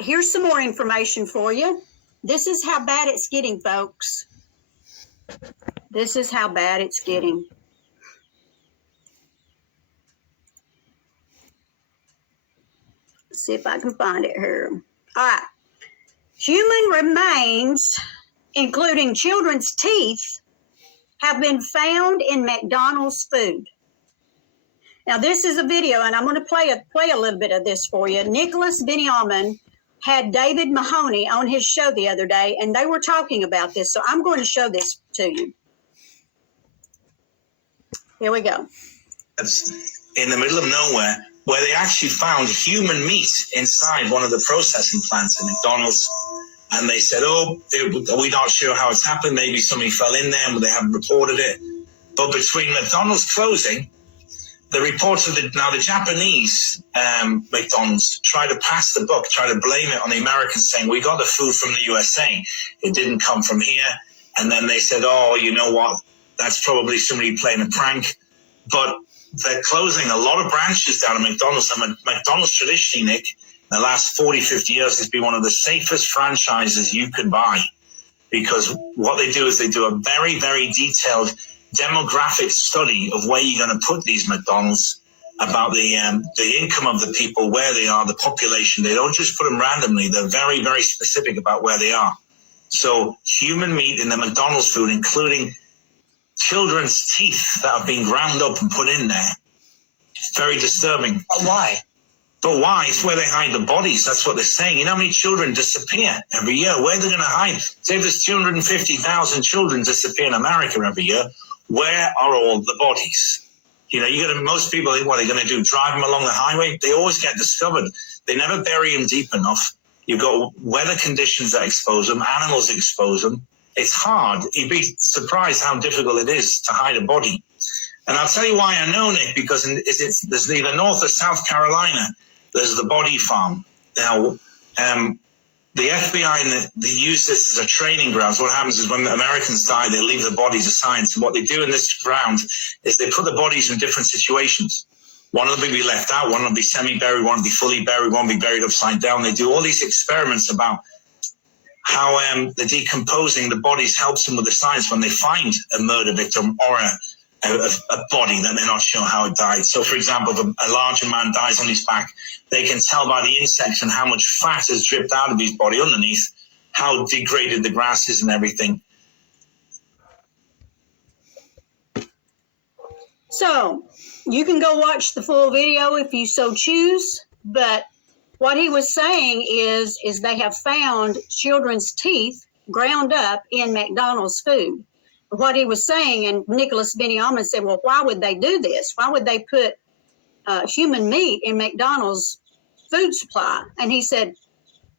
here's some more information for you. This is how bad it's getting, folks. This is how bad it's getting. Let's see if I can find it here. All right. Human remains, including children's teeth, have been found in McDonald's food. Now, this is a video, and I'm going to play a little bit of this for you. Nicholas Benyamin had David Mahoney on his show the other day, and they were talking about this, so I'm going to show this to you. Here we go. In the middle of nowhere, where they actually found human meat inside one of the processing plants at McDonald's. And they said, we're not sure how it's happened. Maybe somebody fell in there, but they haven't reported it. But between McDonald's closing, the reports of the Japanese McDonald's tried to pass the buck, try to blame it on the Americans, saying, we got the food from the USA. It didn't come from here. And then they said, you know what? That's probably somebody playing a prank. But they're closing a lot of branches down at McDonald's. And McDonald's traditionally, Nick, in the last 40, 50 years, has been one of the safest franchises you could buy. Because what they do is they do a very, very detailed demographic study of where you're going to put these McDonald's, about the income of the people, where they are, the population. They don't just put them randomly. They're very, very specific about where they are. So human meat in the McDonald's food, including children's teeth that have been ground up and put in there. It's very disturbing. But why? But why? It's where they hide the bodies. That's what they're saying. You know how many children disappear every year? Where are they going to hide? Say if there's 250,000 children disappear in America every year, where are all the bodies? You know, most people, what are they going to do? Drive them along the highway? They always get discovered. They never bury them deep enough. You've got weather conditions that expose them. Animals expose them. It's hard. You'd be surprised how difficult it is to hide a body. And I'll tell you why I know, Nick, because there's neither North or South Carolina. There's the body farm. Now, the FBI, they use this as a training ground. So what happens is when the Americans die, they leave the bodies of science. And what they do in this ground is they put the bodies in different situations. One of them will be left out, one will be semi-buried, one will be fully buried, one will be buried upside down. They do all these experiments about how the decomposing the bodies helps them with the science when they find a murder victim or a body that they're not sure how it died. So, for example, if a larger man dies on his back, they can tell by the insects and how much fat has dripped out of his body underneath, how degraded the grass is and everything. So, you can go watch the full video if you so choose, but what he was saying is they have found children's teeth ground up in McDonald's food. What he was saying, and Nicholas Benyamin said, well, why would they do this? Why would they put human meat in McDonald's food supply? And he said,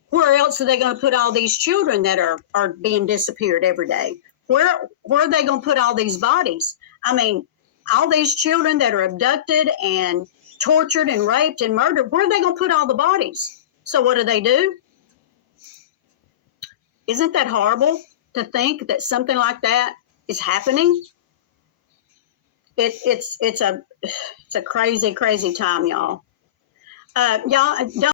where else are they going to put all these children that are being disappeared every day? Where are they going to put all these bodies? I mean, all these children that are abducted and tortured and raped and murdered, where are they going to put all the bodies? So what do? Isn't that horrible to think that something like that is happening? It's a crazy, crazy time, y'all. Y'all don't